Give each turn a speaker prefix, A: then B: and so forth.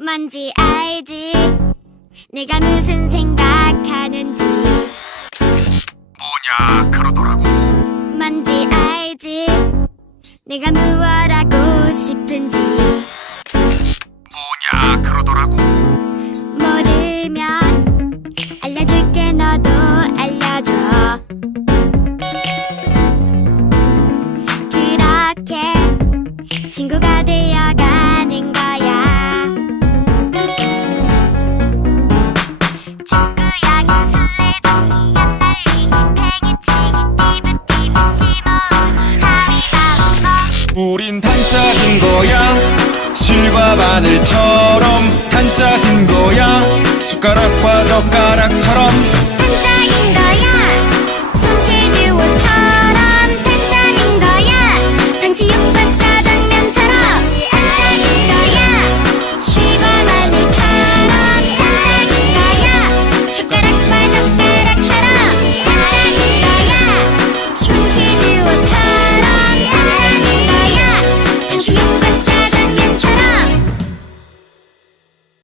A: 뭔지 알지? 내가 무슨 생각하는지.
B: 뭐냐 그러더라고.
A: 뭔지 알지? 내가 무얼 하고 싶은지.
B: 뭐냐 그러더라고.
A: 모르면 알려줄게 너도 알려줘. 그렇게 친구가 되어가
C: 우린 단짝인 거야. 실과 바늘처럼 단짝인 거야. 숟가락과 젓가락처럼